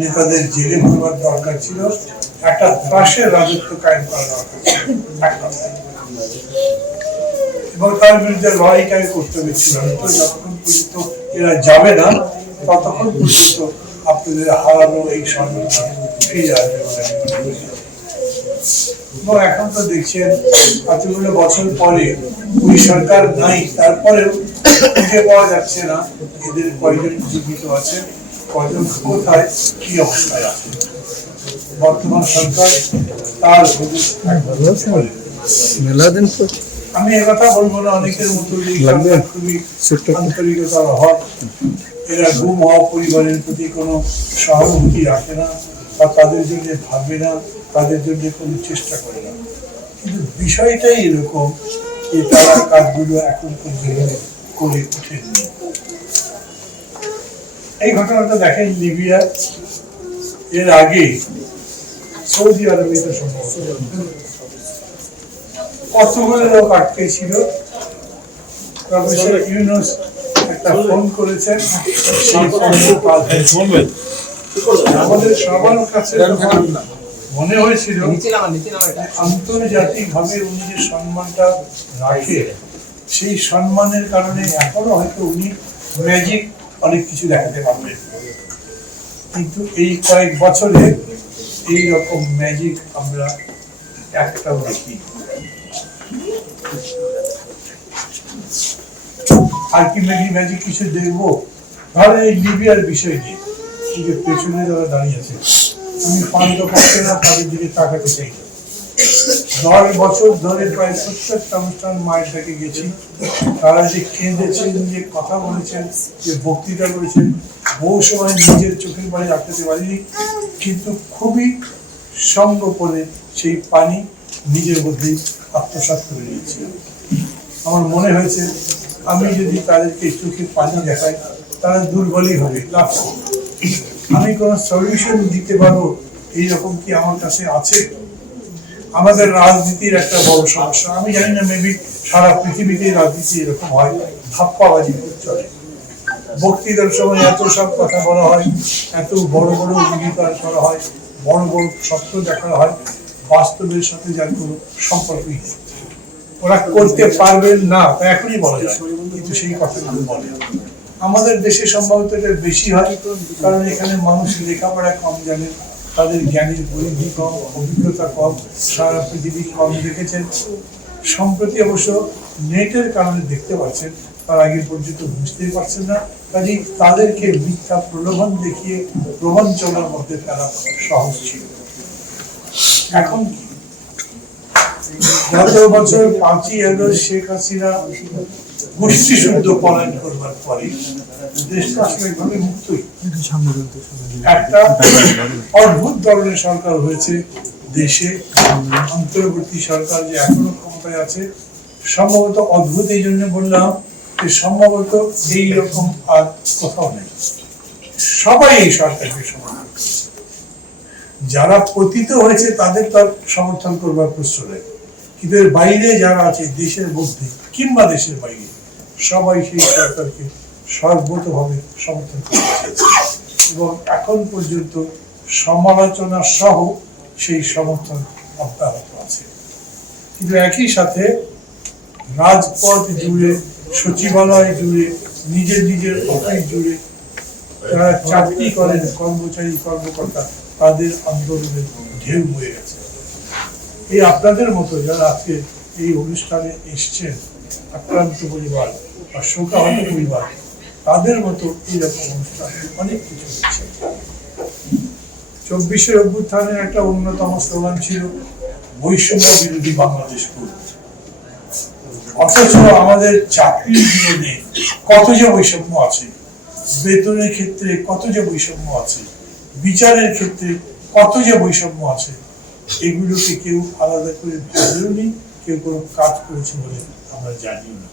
নেতাদের জেলে ভরবার দরকার ছিল, একটা ত্রাসের রাজত্ব কায়েম করা দরকার ছিল, এবং তার বিরুদ্ধে লড়াইটাই করতে হয়েছিল। যতক্ষণ পর্যন্ত এরা যাবে না ততক্ষণ পর্যন্ত আপনাদের হারানো এই স্বাধীনতা ফিরে আসবে বলে আমি মনে করি। এবং এখন তো দেখছেন এতগুলো বছর পরে ওই সরকার নাই, তারপরেও খুঁজে পাওয়া যাচ্ছে না এদের কয়জন জীবিত আছে, কয়জন কোথায় কি অবস্থায় আছে। বর্তমান সরকার তার আমি একথা বলবো না অনেকের মতো খুবই আন্তরিকতার অভাব, এরা গুম হওয়া পরিবারের প্রতি কোনো সহানুভূতি রাখে না বা তাদের জন্য ভাবে না, তাদের জন্য কোনো চেষ্টা করে না। কিন্তু বিষয়টাই এরকম যে তারা কাজগুলো এখন পর্যন্ত করে ওঠেননি। এই ঘটনাটা দেখেন লিবিয়া, এর আগে সৌদি আরবে সম্ভবত কতগুলো লোক আটকে ছিল। প্রফেসর ইউনুস একটা ফোন করেছেন, আমাদের সবার কাছে মনে হয়েছিল আন্তর্জাতিক ভাবে উনি যে সম্মানটা রাখে, সেই সম্মানের কারণে এখনো হয়তো উনি ম্যাজিক অনেক কিছু দেখাতে পারবেন। কিন্তু এই কয়েক বছরে এই রকম ম্যাজিক আমরা একটাও দেখি। আর কি ম্যাজিক কিছু দেখবো? ধরেন এই লিবিয়ার বিষয় নিয়ে এই যে পেছনে যারা দাঁড়িয়ে আছে, আমি ফান্ড পাচ্ছি না তাদের দিকে তাকাতে চাই। 10 বছর ধরে প্রায় 70টা অনুষ্ঠান মায়ের ডাকে গেছি, তারা যে কেঁদেছেন, যে কথা বলেছেন, যে বক্তৃতা করেছেন, বহু সময় নিজের চোখের পানি রাখতে পারিনি, কিন্তু খুবই সংগোপনে সেই পানি নিজের মধ্যেই আত্মসাৎ করে নিয়েছিল। আমার মনে হয়েছে আমি যদি তাদেরকে চোখে পানি দেখাই তারা দুর্বলই হবে, লাভ করবে। আমি কোনো সলিউশন দিতে পারবো এইরকম কি আমার কাছে আছে? আমাদের রাজনীতির একটা বড় সমস্যা, আমি জানি না মেবি সারা পৃথিবীতে রাজনীতি এরকম হয়, ধাপ্পাবাজি চলে। বক্তৃতার সময় এত সব কথা বলা হয়, এত বড় বড় অঙ্গীকার করা হয়, বড় বড় স্বপ্ন দেখানো হয়, বাস্তবের সাথে যার কোনো সম্পর্কই নেই। ওরা করতে পারবেন না এখনই বলা যায়, কিন্তু সেই কথাগুলো বলে। আমাদের দেশে সম্ভবত এটা বেশি হয়, কারণ এখানে মানুষ লেখাপড়া কম জানে, তাদের জ্ঞানের পরিধি কম, অভিজ্ঞতা কম, সারা পৃথিবী কম দেখেছেন। সম্প্রতি অবশ্য নেটের কারণে দেখতে পাচ্ছেন, তার আগে পর্যন্ত বুঝতেই পারছেন না, কাজেই তাদেরকে মিথ্যা প্রলোভন দেখিয়ে প্রবঞ্চনার মধ্যে ফেলা সহজ ছিল। এখন কি? গত বছর 5ই আগস্ট শেখ হাসিনা গোষ্ঠী শুদ্ধ পলায়ন করবার পরে দেশটা আসলে এভাবে মুক্তই। একটা অদ্ভুত ধরনের সরকার হয়েছে দেশে, অন্তর্বর্তী সরকার যে এখনো ক্ষমতায় আছে। সম্ভবত অদ্ভুত এই জন্য বললাম যে সম্ভবত এইরকম আর কোথাও নেই। সবাই এই সরকারকে সমর্থন করছে, যারা পতিত হয়েছে তাদের তার সমর্থন করবার প্রশ্ন নেই, কিন্তু এর বাইরে যারা আছে দেশের মধ্যে কিংবা দেশের বাইরে সবাই সেই সরকারকে সর্বতভাবে সমর্থন করছে এবং এখন পর্যন্ত সমালোচনা সহ সেই সমর্থন অব্যাহত আছে। কিন্তু একই সাথে রাজপথ জুড়ে, সচিবালয় জুড়ে, নিজের নিজের অফিস জুড়ে যারা চাকরি করেন, কর্মচারী কর্মকর্তা, তাদের আন্দোলনের ঢেউ বয়ে গেছে। এই আপনাদের মতো যারা আজকে এই অনুষ্ঠানে এসছেন, আক্রান্ত পরিবার বা শোকাহত পরিবার, তাদের মতো এইরকম অনুষ্ঠান অনেক কিছু হচ্ছে। 24শে অভ্যুত্থানের একটা অন্যতম স্লোগান ছিল বৈষম্য বিরোধী বাংলাদেশ গড়ব। অথচ আমাদের চাকরির জীবনে কত যে বৈষম্য আছে, বেতনের ক্ষেত্রে কত যে বৈষম্য আছে, বিচারের ক্ষেত্রে কত যে বৈষম্য আছে, এগুলোকে কেউ আলাদা করে ভাবেও নি, কেউ কোনো কাজ করেছে বলে আমরা জানিও না।